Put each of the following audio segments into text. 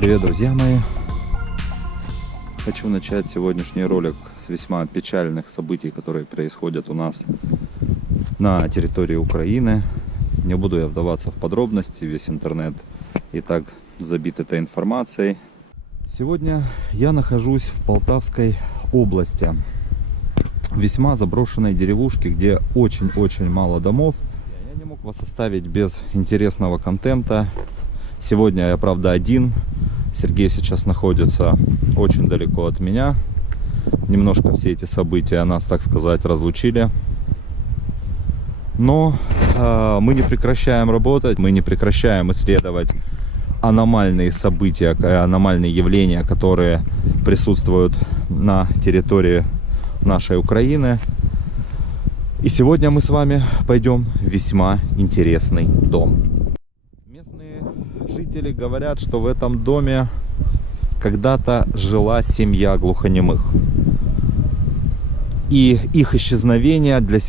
Привет, друзья мои! Хочу начать сегодняшний ролик с весьма печальных событий, которые происходят у нас на территории Украины. Не буду я вдаваться в подробности, весь интернет и так забит этой информацией. Сегодня я нахожусь в Полтавской области, в весьма заброшенной деревушке, где очень-очень мало домов. Я не мог вас оставить без интересного контента. Сегодня я, правда, один. Сергей сейчас находится очень далеко от меня. Немножко все эти события нас, так сказать, разлучили. Но мы не прекращаем работать, мы не прекращаем исследовать аномальные события, аномальные явления, которые присутствуют на территории нашей Украины. И сегодня мы с вами пойдем в весьма интересный дом. Местные жители говорят, что в этом доме когда-то жила семья глухонемых. И их исчезновение до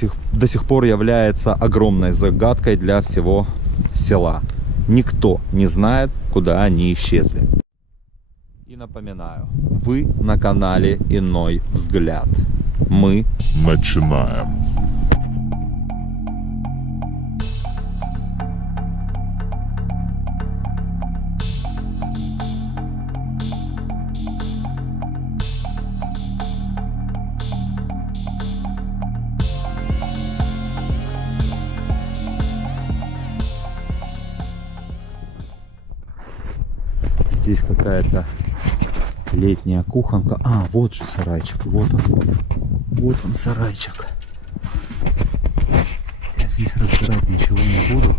сих пор является огромной загадкой для всего села. Никто не знает, куда они исчезли. И напоминаю, вы на канале Иной Взгляд. Мы начинаем. Здесь какая-то летняя кухонка. А, вот же сарайчик. Вот он. Вот он, сарайчик. Я здесь разбирать ничего не буду.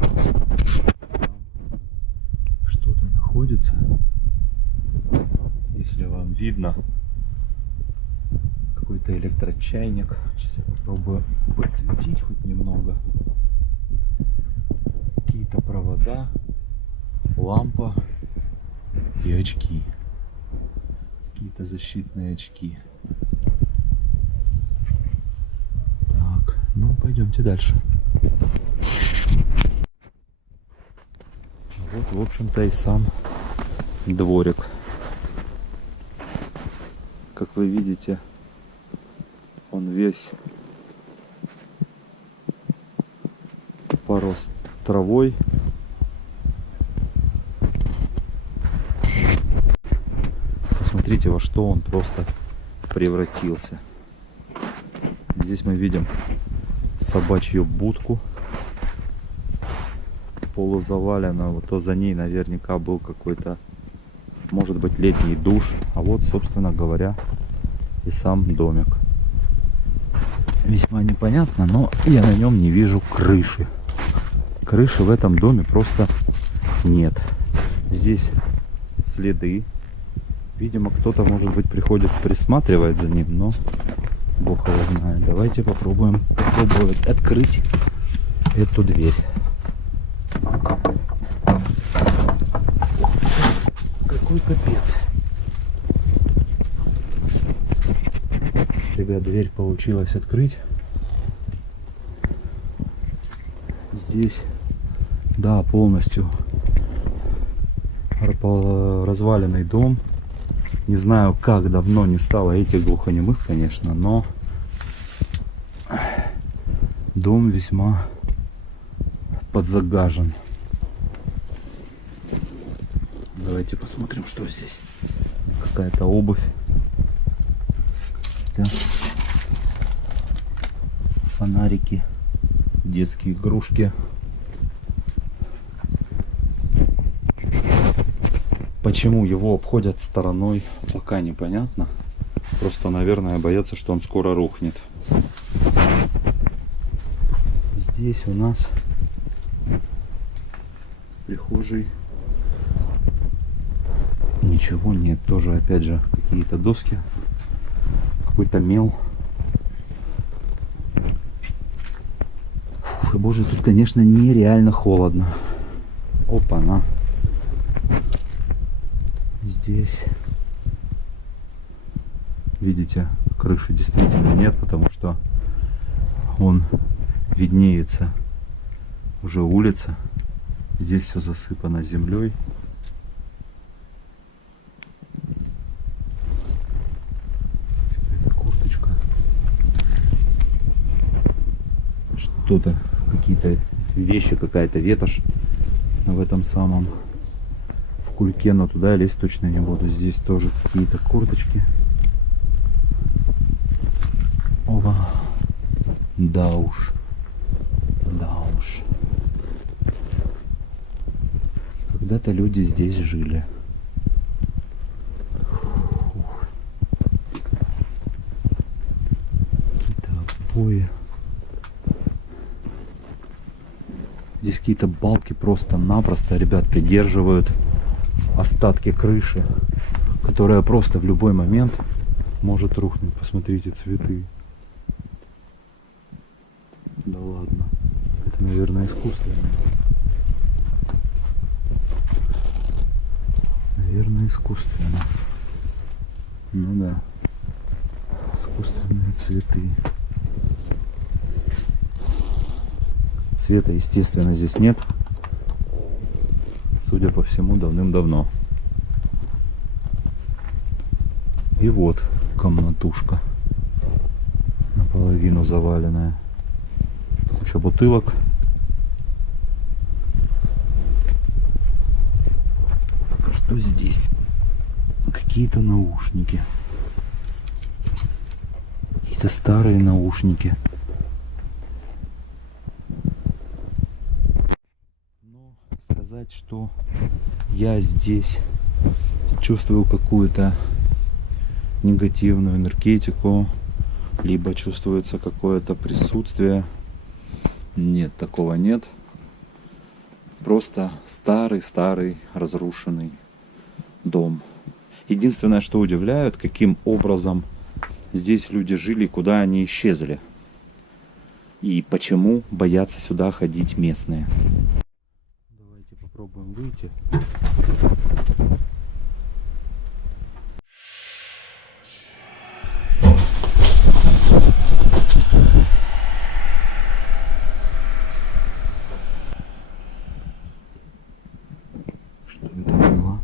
Что-то находится. Если вам видно. Какой-то электрочайник. Сейчас я попробую подсветить хоть немного. Какие-то провода. Лампа. И очки. Какие-то защитные очки. Так, ну пойдемте дальше. Вот, в общем-то, и сам дворик. Как вы видите, он весь порос травой. Смотрите, во что он просто превратился. Здесь мы видим собачью будку, полузаваленную. Вот то за ней наверняка был какой-то, может быть, летний душ. А вот, собственно говоря, и сам домик. Весьма непонятно, но я на нем не вижу крыши. Крыши в этом доме просто нет. Здесь следы. Видимо, кто-то, может быть, приходит, присматривает за ним, но бог его знает. Давайте попробуем открыть эту дверь. Какой капец. Ребят, дверь получилось открыть. Здесь, да, полностью разваленный дом. Не знаю, как давно не стало этих глухонемых, конечно, но дом весьма подзагажен. Давайте посмотрим, что здесь. Какая-то обувь. Да. Фонарики, детские игрушки. Почему его обходят стороной, пока непонятно. Просто, наверное, боятся, что он скоро рухнет. Здесь у нас в прихожей ничего нет. Тоже, опять же, какие-то доски. Какой-то мел. Фух, и боже, тут, конечно, нереально холодно. Опа-на. Здесь, видите, крыши действительно нет, потому что он виднеется уже улица. Здесь все засыпано землей. что-то, какие-то вещи, какая-то ветошь в этом самом в кульке, но туда я лезть точно не буду. Здесь тоже какие-то курточки. Ова. Да уж. Да уж. Когда-то люди здесь жили. Фух. Какие-то обои. Здесь какие-то балки просто-напросто, ребят, придерживают остатки крыши, которая просто в любой момент может рухнуть. Посмотрите, цветы. Да ладно. Это, наверное, искусственно. Наверное, искусственно. Ну да. Искусственные цветы. Света, естественно, здесь нет. Судя по всему, давным-давно. И вот комнатушка. Наполовину заваленная. Куча бутылок. Что здесь? Какие-то наушники. Какие-то старые наушники. Но сказать, что я здесь чувствую какую-то негативную энергетику, либо чувствуется какое-то присутствие, нет, такого нет. Просто старый разрушенный дом. Единственное, что удивляет, каким образом здесь люди жили, куда они исчезли. И почему боятся сюда ходить местные. Давайте попробуем выйти. Что это было?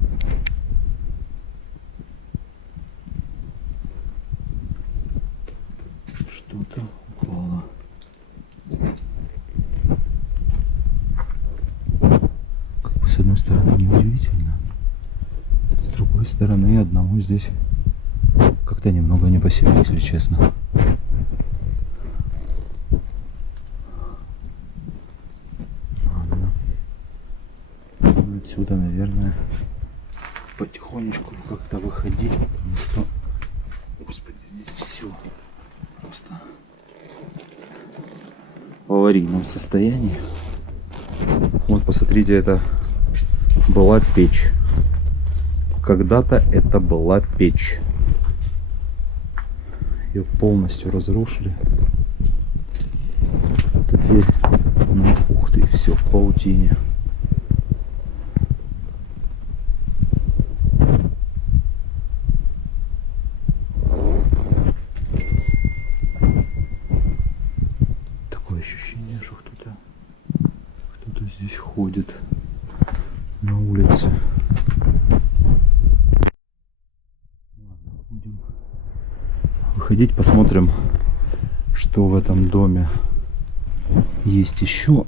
Что-то упало. Как бы с одной стороны неудивительно, с другой стороны одному здесь как-то немного не по себе, если честно. Ладно. Отсюда, наверное, потихонечку как-то выходить, потому что, господи, здесь все просто в аварийном состоянии. Вот, посмотрите, это была печь. Когда-то это была печь. Ее полностью разрушили. Эта дверь, ну, ух ты, все в паутине. Такое ощущение, что кто-то здесь ходит на улице. Ладно, будем выходить, посмотрим, что в этом доме есть еще,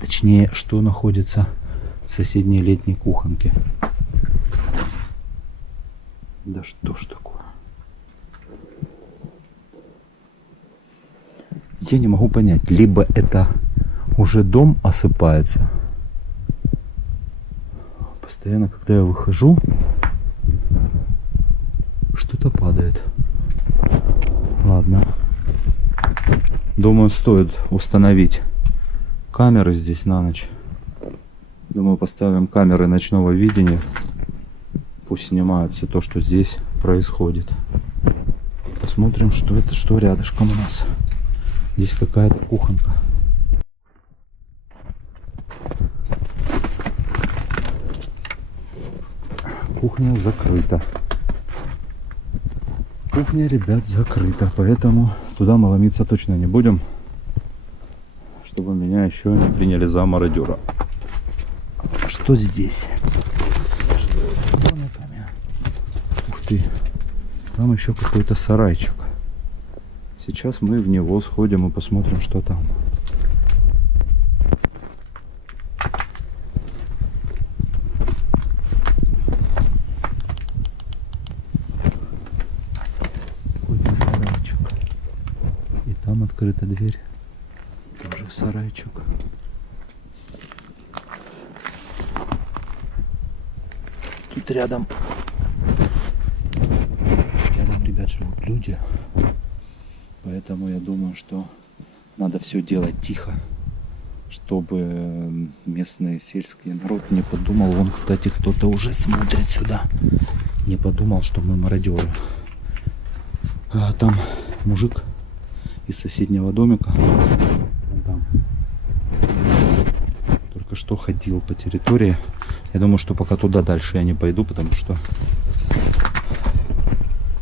точнее, что находится в соседней летней кухонке. Да что ж такое? Я не могу понять, либо это уже дом осыпается. Постоянно, когда я выхожу, что-то падает. Ладно. Думаю, стоит установить камеры здесь на ночь. Думаю, поставим камеры ночного видения. Пусть снимают все то, что здесь происходит. Посмотрим, что это, что рядышком у нас. Здесь какая-то кухонка. Кухня закрыта. Кухня, ребят, закрыта, поэтому туда мы ломиться точно не будем, чтобы меня еще не приняли за мародера. Что здесь? Что это? Ух ты, там еще какой-то сарайчик. Сейчас мы в него сходим и посмотрим, что там. эта дверь. Тоже в сарайчик. Тут рядом, ребят, живут люди. Поэтому я думаю, что надо все делать тихо, чтобы местный сельский народ не подумал. Вон, кстати, кто-то уже смотрит сюда. Не подумал, что мы мародеры. А там мужик из соседнего домика. Там. Только что ходил по территории. Я думаю, что пока туда дальше я не пойду, потому что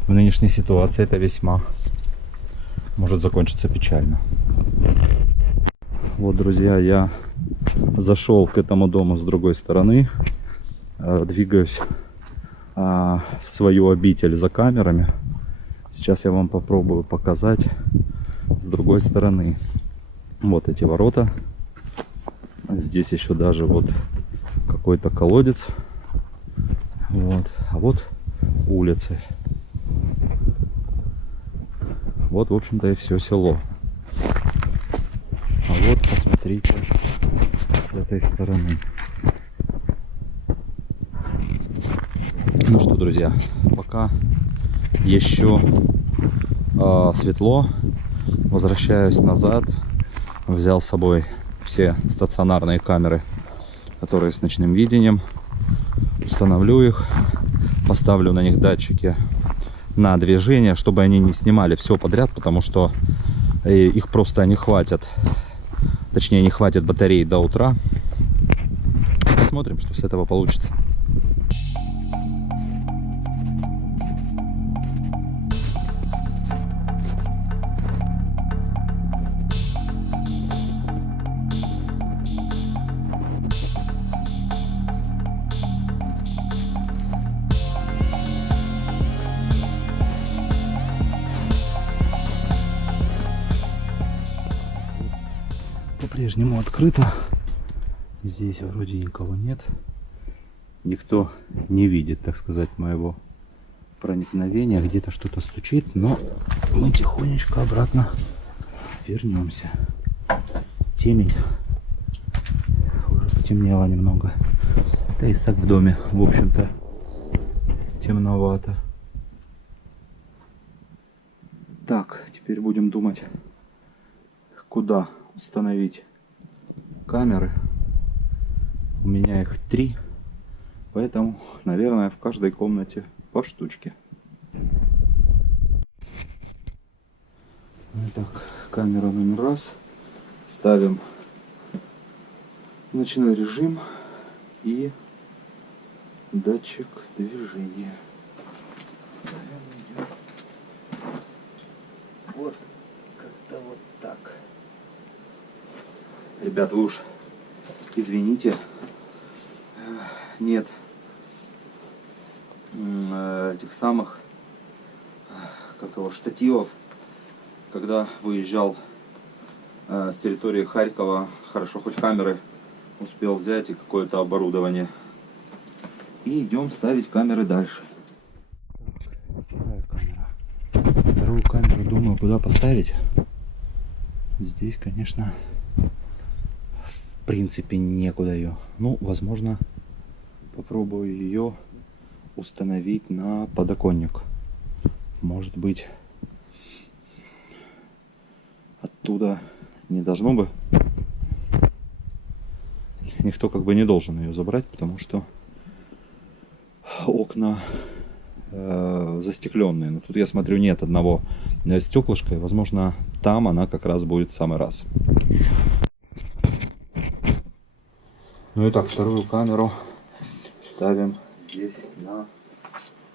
в нынешней ситуации это весьма может закончиться печально. Вот, друзья, я зашел к этому дому с другой стороны. Двигаюсь в свою обитель за камерами. Сейчас я вам попробую показать с другой стороны. Вот эти ворота. Здесь еще даже вот какой-то колодец. Вот. А вот улицы. Вот, в общем-то, и все село. А вот, посмотрите, с этой стороны. Ну что, друзья, пока еще светло, возвращаюсь назад. Взял с собой все стационарные камеры, которые с ночным видением. Установлю их, поставлю на них датчики на движение, чтобы они не снимали все подряд, потому что их просто не хватит. Точнее, не хватит батареи до утра. Посмотрим, что с этого получится. По-прежнему открыто. Здесь вроде никого нет. Никто не видит, так сказать, моего проникновения. Где-то что-то стучит, но мы тихонечко обратно вернемся. Темень. Уже потемнело немного. Да и так в доме, в общем-то, темновато. Так, теперь будем думать, куда установить камеры. У меня их 3, поэтому, наверное, в каждой комнате по штучке. Итак, камера номер 1. Ставим ночной режим и датчик движения. Ставим, идем. Вот как-то вот так. Ребят, вы уж извините, нет этих самых, как его, штативов. Когда выезжал с территории Харькова, хорошо хоть камеры успел взять и какое-то оборудование. И идем ставить камеры дальше. Вторая камера. Вторую камеру думаю, куда поставить. Здесь, конечно, в принципе некуда ее. Ну, возможно, попробую ее установить на подоконник. Может быть, оттуда не должно бы. Никто как бы не должен ее забрать, потому что окна застекленные. Но тут я смотрю, нет одного стеклышка, и возможно там она как раз будет в самый раз. Ну и так, вторую камеру ставим здесь на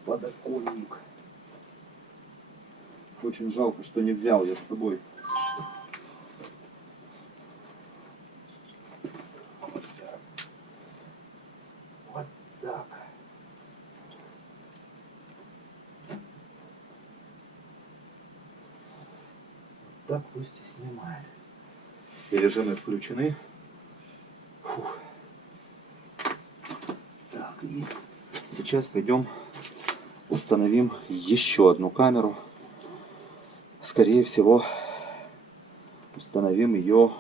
подоконник. Очень жалко, что не взял я с собой. Вот так. Вот так. Так пусть и снимает. Все режимы включены. Фух. Так, и сейчас пойдем установим еще одну камеру. Скорее всего, Установим ее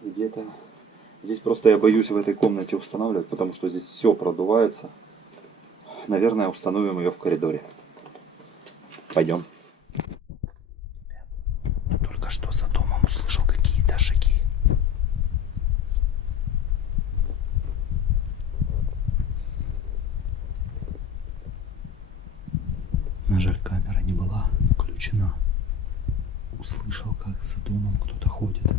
где-то. Здесь просто я боюсь в этой комнате устанавливать, потому что здесь все продувается. Наверное, установим ее в коридоре. Пойдем. Только что за домом услышал какие-то шаги. Жаль, камера не была включена. Услышал, как за домом кто-то ходит.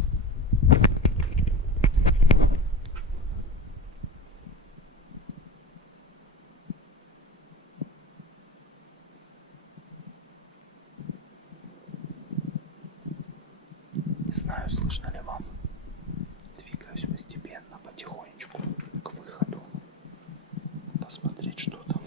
Не знаю, слышно ли вам. Двигаюсь постепенно, потихонечку к выходу. Посмотреть, что там.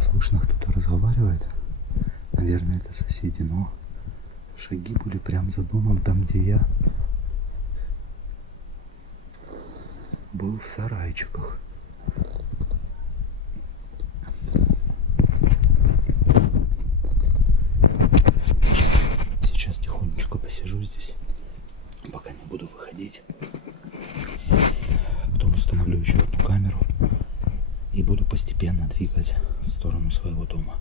Слышно, кто-то разговаривает. Наверное, это соседи, но шаги были прямо за домом, там, где я был в сарайчиках. Сейчас тихонечко посижу здесь, пока не буду выходить. Потом установлю еще одну камеру и буду постепенно двигать в сторону своего дома.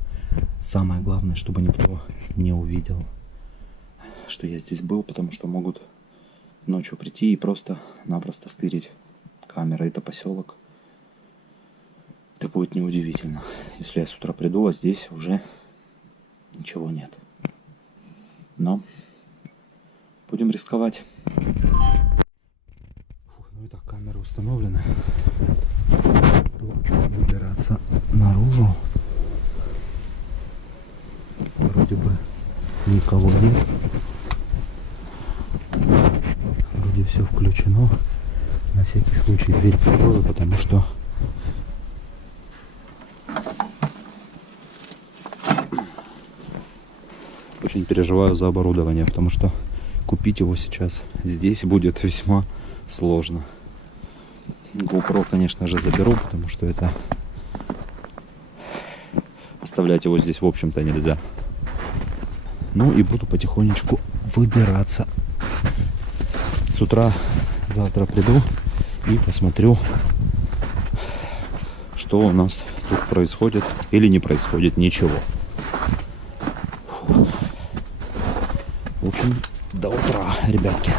Самое главное, чтобы никто не увидел, что я здесь был, потому что могут ночью прийти и просто-напросто стырить камеры. Это поселок. Это будет неудивительно, если я с утра приду, а здесь уже ничего нет. Но будем рисковать. Ну и так, камера установлена. Буду выбираться наружу. Вроде бы никого нет. Вроде все включено. На всякий случай дверь прикрою, потому что очень переживаю за оборудование, потому что купить его сейчас здесь будет весьма сложно. GoPro, конечно же, заберу, потому что это оставлять его здесь, в общем-то, нельзя. Ну и буду потихонечку выбираться. С утра завтра приду и посмотрю, что у нас тут происходит или не происходит ничего. Фу. В общем, до утра, ребятки.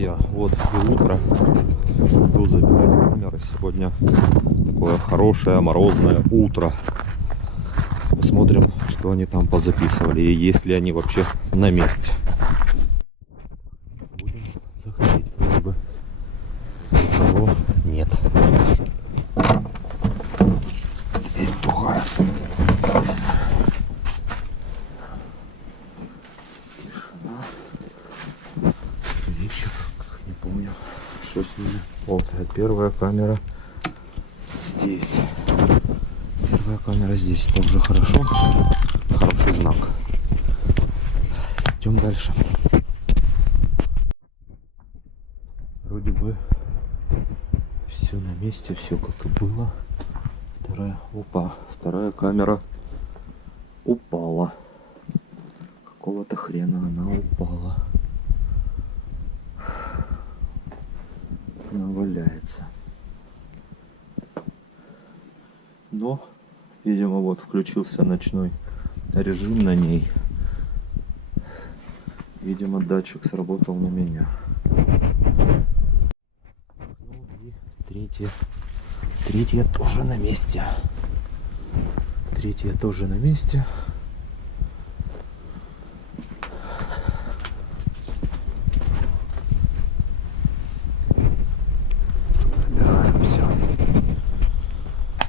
друзья, вот и утро. Иду забирать камеры. Сегодня такое хорошее морозное утро. Посмотрим, что они там позаписывали и есть ли они вообще на месте. Будем заходить, вроде бы никого нет. Дверь тугая. Вечер, не помню, что с ними. Вот, первая камера здесь. Первая камера здесь. Это уже хорошо. Хороший знак. Идем дальше. Вроде бы все на месте, все как и было. Вторая камера упала. Какого-то хрена она упала. Она валяется. Но, видимо, вот включился ночной режим на ней. Видимо, датчик сработал на меня. Ну и третья тоже на месте. Третья тоже на месте.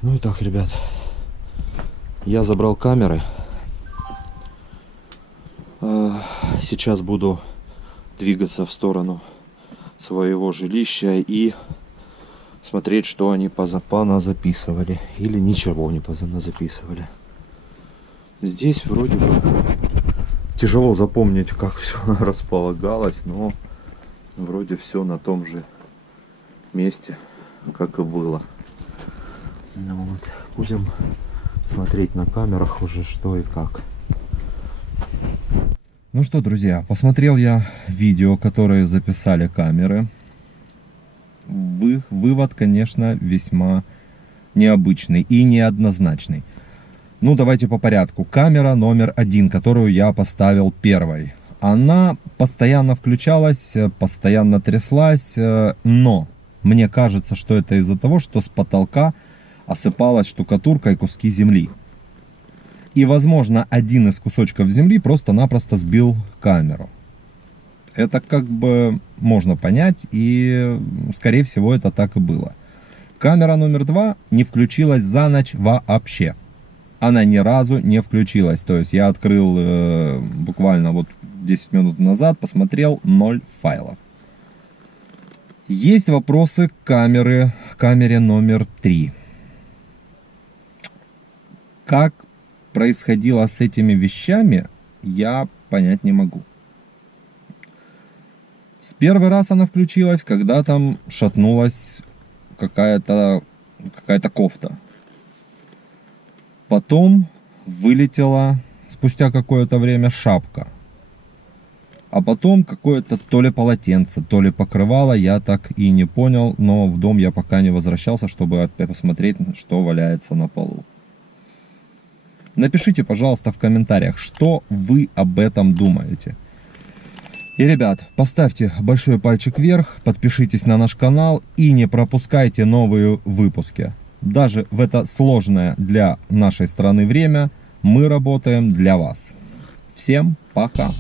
Ну и так, ребят, я забрал камеры. Сейчас буду двигаться в сторону своего жилища и смотреть, что они записывали или ничего не записывали. Здесь вроде бы тяжело запомнить, как все располагалось, но вроде все на том же месте, как и было. Ну вот, будем смотреть на камерах уже, что и как. Ну что, друзья, посмотрел я видео, которые записали камеры. Вывод, конечно, весьма необычный и неоднозначный. Ну, давайте по порядку. Камера номер 1, которую я поставил первой. Она постоянно включалась, постоянно тряслась, но мне кажется, что это из-за того, что с потолка осыпалась штукатурка и куски земли. И, возможно, один из кусочков земли просто-напросто сбил камеру. Это как бы можно понять, и, скорее всего, это так и было. Камера номер 2 не включилась за ночь вообще. Она ни разу не включилась. То есть я открыл буквально вот 10 минут назад, посмотрел, 0 файлов. Есть вопросы к камере номер 3. Как происходило с этими вещами, я понять не могу. С первый раз она включилась, когда там шатнулась какая-то кофта. Потом вылетела спустя какое-то время шапка. А потом какое-то то ли полотенце, то ли покрывало, я так и не понял, но в дом я пока не возвращался, чтобы опять посмотреть, что валяется на полу. Напишите, пожалуйста, в комментариях, что вы об этом думаете. И, ребят, поставьте большой пальчик вверх, подпишитесь на наш канал и не пропускайте новые выпуски. Даже в это сложное для нашей страны время мы работаем для вас. Всем пока!